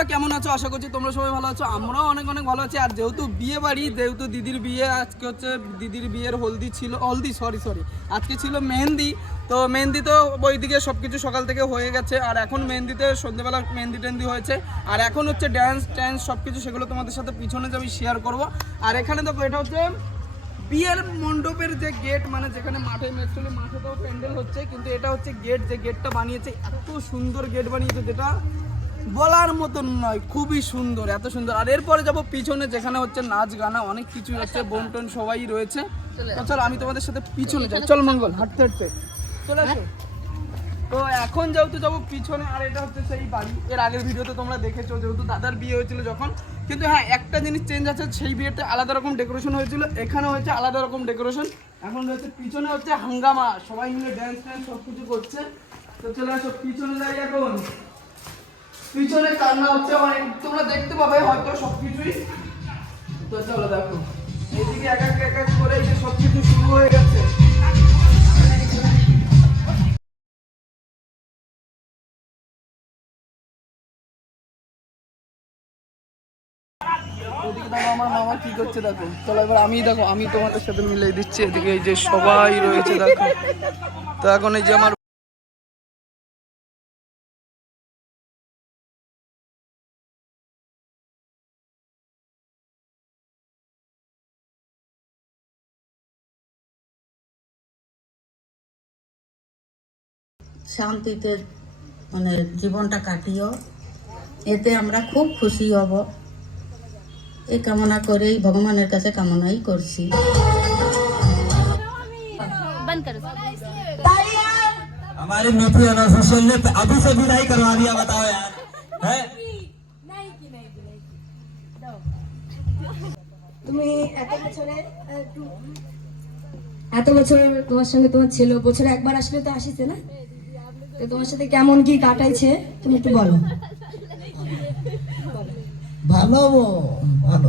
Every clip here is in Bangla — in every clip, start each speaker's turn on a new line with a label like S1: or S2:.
S1: বন্ধুরা, কেমন আছো? আশা করছি তোমরা সবাই ভালো আছো। আমরাও অনেক অনেক ভালো আছি। আর যেহেতু বিয়ে বাড়ি, যেহেতু দিদির বিয়ে, আজকে হচ্ছে দিদির বিয়ের হলদি ছিল, হলদি সরি সরি আজকে ছিল মেহেন্দি। তো মেহেন্দি তো ওইদিকে সব কিছু সকাল থেকে হয়ে গেছে। আর এখন মেহেন্দিতে সন্ধ্যেবেলা মেহেন্দি টেন্দি হয়েছে। আর এখন হচ্ছে ড্যান্স ট্যান্স সব কিছু সেগুলো তোমাদের সাথে পিছনে যে আমি শেয়ার করব। আর এখানে দেখো, এটা হচ্ছে বিয়ের মণ্ডপের যে গেট মানে যেখানে মাঠে অ্যাকচুয়ালি মাঠে তো প্যান্ডেল হচ্ছে, কিন্তু এটা হচ্ছে গেট যে গেটটা বানিয়েছে, এত সুন্দর গেট বানিয়েছে যেটা বলার মতন নয় খুবই সুন্দর এত সুন্দর। আর এরপরে যাব পিছনে যেখানে হচ্ছে নাচ গানা অনেক কিছু হচ্ছে বোন টোন সবাই রয়েছে। চলো আমি তোমাদের সাথে পিছনে যাই। চল মঙ্গল হাঁটতে হাঁটতে। চলে আসো। তো এখন যেহেতু যাব পিছনে আর এটা হচ্ছে সেই বাড়ি। এর আগের ভিডিওতে তোমরা দেখেছ যেহেতু দাদার বিয়ে হয়েছিল যখন। কিন্তু হ্যাঁ একটা জিনিস চেঞ্জ আছে সেই বিয়েতে আলাদা রকম ডেকোরেশন হয়েছিল। এখানে হয়েছে আলাদা রকম ডেকোরেশন এখন হচ্ছে পিছনে হচ্ছে হাঙ্গামা। সবাই মিলে ড্যান্স ট্যান্স সব কিছু করছে। তো চলে আসো পিছনে যাই এখন। পিছনে কান্না হচ্ছে অনেক তোমরা দেখতে পাবে হয়তো সব কিছুই তো চলো দেখো। এইদিকে এক এক এক এক করে এই যে সব শুরু হয়ে গেছে। আমি দেখো, আমি তোমাদের সাথে মিলিয়ে দিচ্ছি। এদিকে এই যে সবাই রয়েছে দেখো। তো এখন এই যে আমার
S2: শান্তিতে মানে জীবনটা কাটিও এতে আমরা খুব খুশি হব এই কামনা করেই ভগবানের কাছে কামনাই করছি
S3: बंद करो
S4: हमारे मिठू अनोफिशियल ने अभी से विदाई करवा दिया बताओ यार है
S5: তুমি এত বছরে একটু এত বছর তোমার সঙ্গে তোমার ছিল বছরে একবার আসলে তো আসিছে না তোমার সাথে কেমন কি কাটাইছে তুমি একটু বলো।
S4: ভালো ভালো।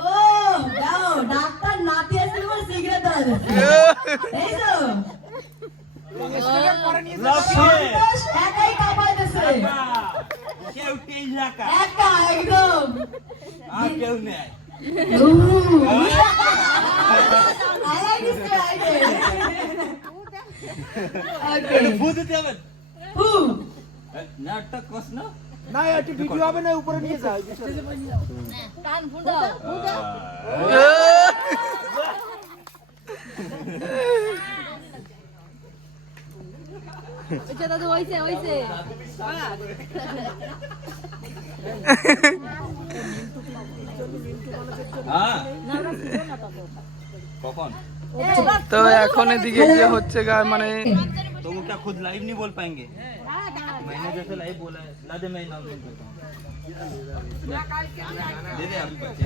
S5: ও দাও ডাক্তার নাতি আসলে আমার সিগারেট দেওয়া যাচ্ছে এই তো
S6: লক্ষ্মী
S5: সন্তোষ না
S6: একটু হবে না উপরে নিয়ে
S1: তো এখন এদিকে যে হচ্ছে মানে
S6: তুমটা খুদ লাইভ নি বল পাएंगे मैंने जैसे लाइव बोला है ला दे मैं नाम लिख देता हूँ दे दे अभी बच्चे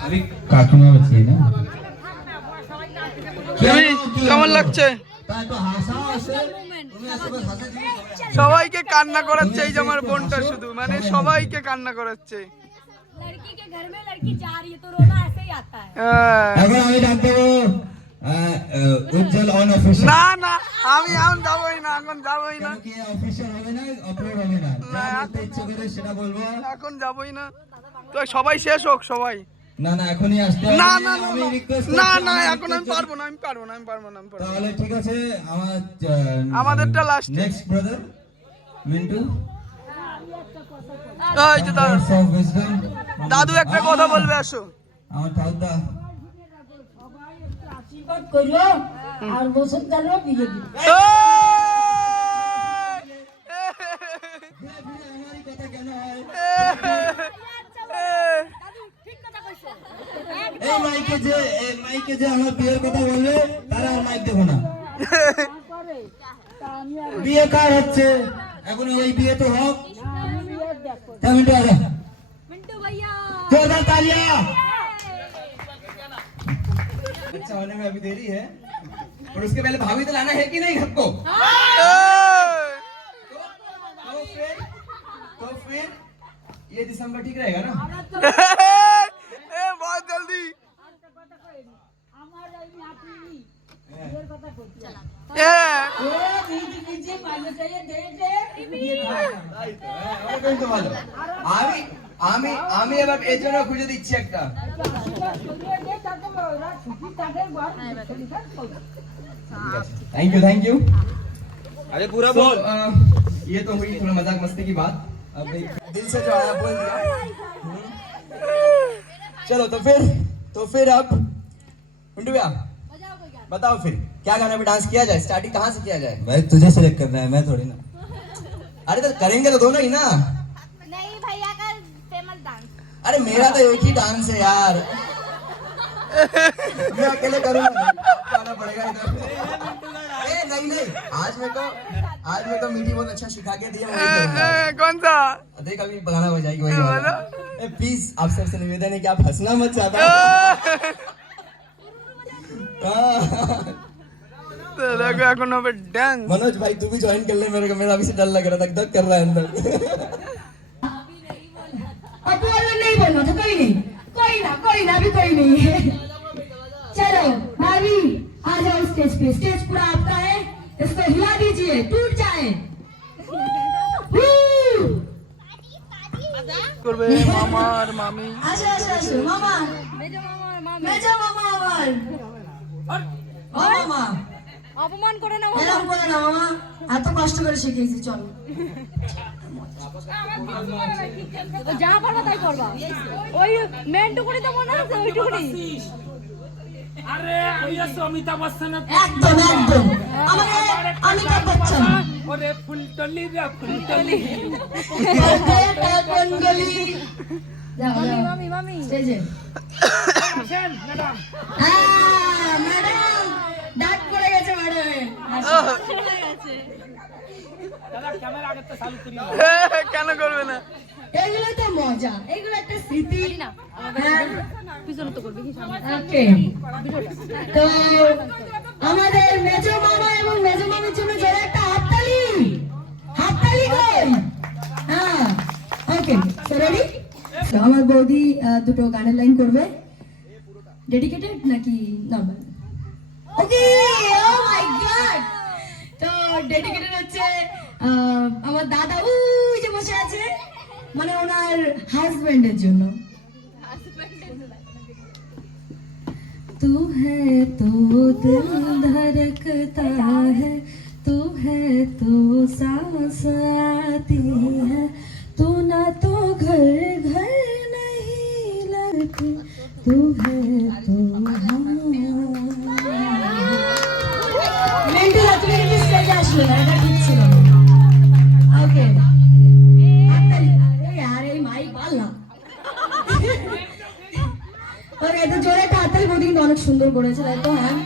S6: अभी
S4: কাকিমা বলছি না
S1: তুমি কেমন লাগছে
S4: তাই তো হাসা আছে তুমি আসলে হাসা দিবে
S1: সবাইকে কান্না করাচ্ছে এই যে আমার বোনটা শুধু মানে সবাইকে কান্না করাচ্ছে
S3: लड़की के घर में लड़की जा रही है तो रोना ऐसे ही आता है
S1: হ্যাঁ।
S4: এখন আমি ডাক দেবো
S7: উজ্জ্বল অনঅফিসিয়াল
S1: না না আমি এখন যাবোই না এখন যাবোই না।
S7: কি হবে না আপলোড হবে না? যা
S1: না।
S7: বলতে ইচ্ছে করে সেটা বলব।
S1: এখন যাবোই না। তো সবাই শেষ হোক সবাই।
S7: না না এখনই আসতে
S1: না না
S7: আমি রিকোয়েস্ট
S1: না না এখন আমি পারব না আমি পারব না আমি পারব না আমি পারব
S7: তাহলে ঠিক আছে আমার
S1: আমাদেরটা এ।
S7: Next brother Mintu.
S1: দাদু. দাদু একটা কথা বলবে আসো।
S7: আমার ঠাকুরদা।
S5: আর গেল
S7: এই! মাইকে যে এই মাইকে যে আমার বিয়ের কথা বলবে তারা আর মাইক দেবো না। বিয়ে কার হচ্ছে? এখন ওই বিয়ে তো হোক। হ্যাঁ, মিন্টু আजा
S8: अच्छा होने में अभी देरी है और उसके पहले भाभी तो लाना है कि नहीं घर को तो फिर तो फिर ये दिसंबर ठीक रहेगा ना
S1: এ বহুত জলদি এ
S5: ও বিজি বিজি পালে চাইয়ে দে দে বিয়ে খাওয়া
S8: ওটাই তো ভালো আমি আমি আমি এবার এর জন্য খুঁজে দিচ্ছি একটা थैंक यू थैंक यू
S6: अरे पूरा
S8: तो अ, ये तो हुई थोड़ा मज़ाक मस्ती की बात। अब दिल से जो आया बोल दिया। हम्म। चलो तो फिर तो फिर अब मिंटू भैया बताओ फिर क्या गाने पे डांस किया जाए? स्टार्टिंग कहाँ से किया जाए?
S7: भाई तुझे सिलेक्ट करना है मैं थोड़ी ना।
S8: अरे तो करेंगे तो दोनों ही ना।
S3: नहीं भैया का फ़ेमस डांस
S8: अरे मेरा तो एक ही डांस है यार। मैं अकेले करूँगा पड़ेगा इधर। ए नहीं नहीं। आज मेरे को आज मेरे को मीठी बहुत अच्छा सिखा के दिया
S1: कौन सा?
S8: देख अभी बजाएगी वही वाला प्लीज़ आप निवेदन है कि आप हंसना मत ज़्यादा। हाँ। मनोज भाई तू भी ज्वाइन कर ले मेरे को मेरा अभी से डर लग रहा था कर रहा है अंदर।
S5: तो नहीं बोलना तो नहीं। कोई ना कोई ना अभी कोई नहीं है चलो भाभी आ जाओ स्टेज पे स्टेज पूरा आपका है इसको हिला दीजिए टूट जाए Woo!
S1: করবে মামার মামি
S5: আসো আসো আসো মামা
S3: मेजो मामा और मामी
S5: মেজো মামা আমার ও মামা
S3: অপমান করে না
S5: এরকম করে না মামা এত কষ্ট করে শিখিয়েছি চলো
S3: তো যা পারবা তাই করবা ওই মেনটুকুনি তো মনে আছে ওইটুকুনি
S9: আরে আমি বচ্চন
S5: একদম একদম
S9: ফুলটলি রে ফুলটলি
S5: গলি
S3: মামি মামি
S9: ম্যাডাম
S5: ম্যাডাম ডাক পড়ে গেছে
S9: না।
S1: কেন করবে না?
S5: এগুলো তো মজা এগুলো একটা স্মৃতি। হ্যাঁ।
S3: পিছনে তো করবে কি সামনে
S5: ওকে। তো আমাদের মেজো মামা এবং মেজো মামির জন্য জোরে একটা হাততালি। হাততালি কই? হ্যাঁ ওকে রেডি আমার বৌদি দুটো গানের লাইন করবে। ডেডিকেটেড নাকি normal okay oh my god তো ডেডিকেটেড হচ্ছে আমার দাদা ওই যে বসে আছে মানে ওনার হাজবেন্ডের জন্য तू है तो दिल धड़कता है तू है तो सांस आती है হাততালি বৌদি কিন্তু অনেক সুন্দর করেছে তাই তো হ্যাঁ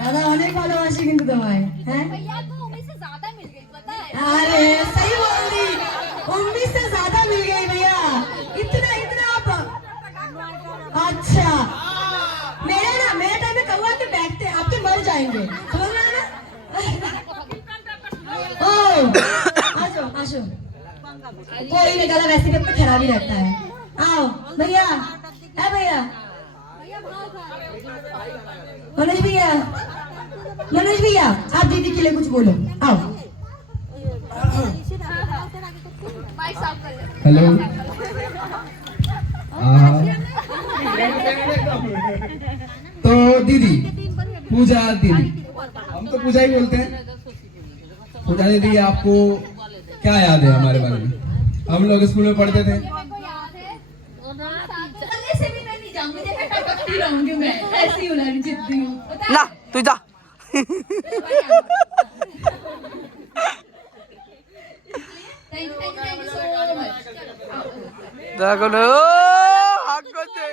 S5: দাদা অনেক ভালোবাসি কিন্তু তোমায় হ্যাঁ
S3: भैया को उम्मीद से ज्यादा मिल गई पता है
S5: अरे सही बोल दी उम्मीद से ज्यादा मिल गई भैया इतना इतना आप अच्छा मेरा ना मेरे टाइम में कौआ के बैठते आपके मर जाएंगे समझ में आया ना ओ आजो आजो कोई नहीं गला वैसे भी अपना खराब ही रहता है आओ भैया है भैया मनोज भैया मनोज भैया, आप दीदी के लिए कुछ बोलो। आओ।
S8: हेलो। तो दीदी, पूजा दीदी, हम तो पूजा ही बोलते हैं। पूजा दीदी, आपको क्या याद है हमारे बारे में? हम लोग स्कूल में पढ़ते थे।
S3: जिद्दी लावून घेऊ मी ऐसी तू
S1: जा जा गं. हाक करते.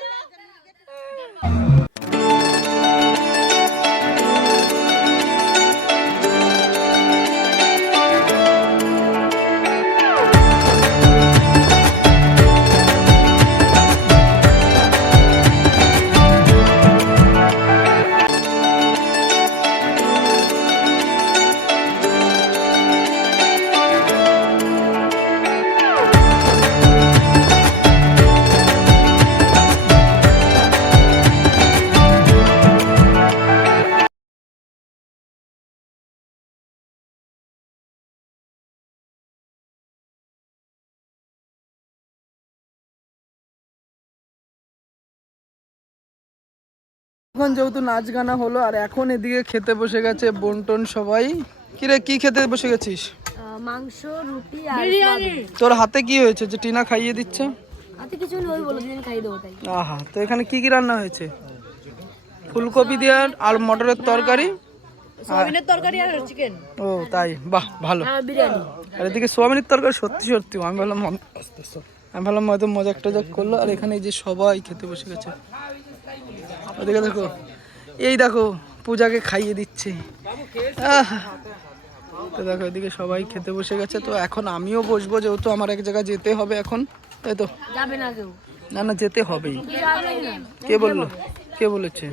S1: এখন যেহেতু নাচ গানা হলো আর এখন এদিকে খেতে বসে গেছে বন্টন সবাই। কিরে কি খেতে বসে গেছিস?
S3: মাংস রুটি আর বিরিয়ানি।
S1: তোর হাতে কি হয়েছে যে টিনা খাইয়ে দিচ্ছে?
S3: হাতে কিছু নেই ওই বলে দিন খাই দেবো তাই।
S1: আহা তো এখানে কি কি রান্না হয়েছে? ফুলকপি দিয়ে আর মটরের তরকারি?
S3: সয়াবিনের তরকারি আর চিকেন।
S1: ও তাই বাহ ভালো।
S3: আর বিরিয়ানি।
S1: আর এদিকে সোয়াবিনের তরকারি সত্যি সত্যি আমি ভাবলাম আস্তে আস্তে। আমি ভাবলাম হয়তো মজাক টজাক করল। আর এখানে এই যে সবাই খেতে বসে গেছে। ওদিকে দেখো এই দেখো পূজাকে খাইয়ে দিচ্ছে! তো দেখো এদিকে সবাই খেতে বসে গেছে। তো এখন আমিও বসবো যেহেতু আমার এক জায়গায় যেতে হবে এখন। তাই তো।
S3: না
S1: না যেতে হবেই। কে বলল? কে বলেছে?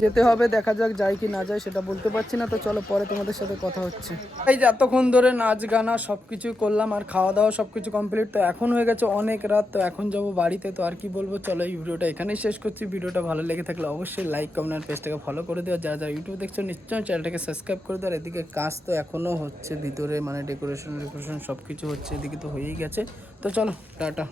S1: যেতে হবে, দেখা যাক যাই কি না যায়, সেটা বলতে পারছি না। তো চলো পরে তোমাদের সাথে কথা হচ্ছে। এই যে এতক্ষণ ধরে নাচ গানা সব কিছু করলাম, আর খাওয়া দাওয়া সব কিছু কমপ্লিট তো এখন হয়ে গেছে অনেক রাত, তো এখন যাব বাড়িতে। তো আর কি বলব, চলো এই ভিডিওটা এখানেই শেষ করছি। ভিডিওটা ভালো লেগে থাকলে অবশ্যই লাইক কমেন্ট আর পেজটাকে ফলো করে দিও। যারা যারা ইউটিউব দেখছ, নিশ্চয়ই চ্যানেলটাকে সাবস্ক্রাইব করে দেওয়ার এদিকে কাজ তো এখনও হচ্ছে, ভিতরে মানে ডেকোরেশন ডেকোরেশন সব কিছু হচ্ছে, এদিকে তো হয়েই গেছে। তো চলো, টাটা।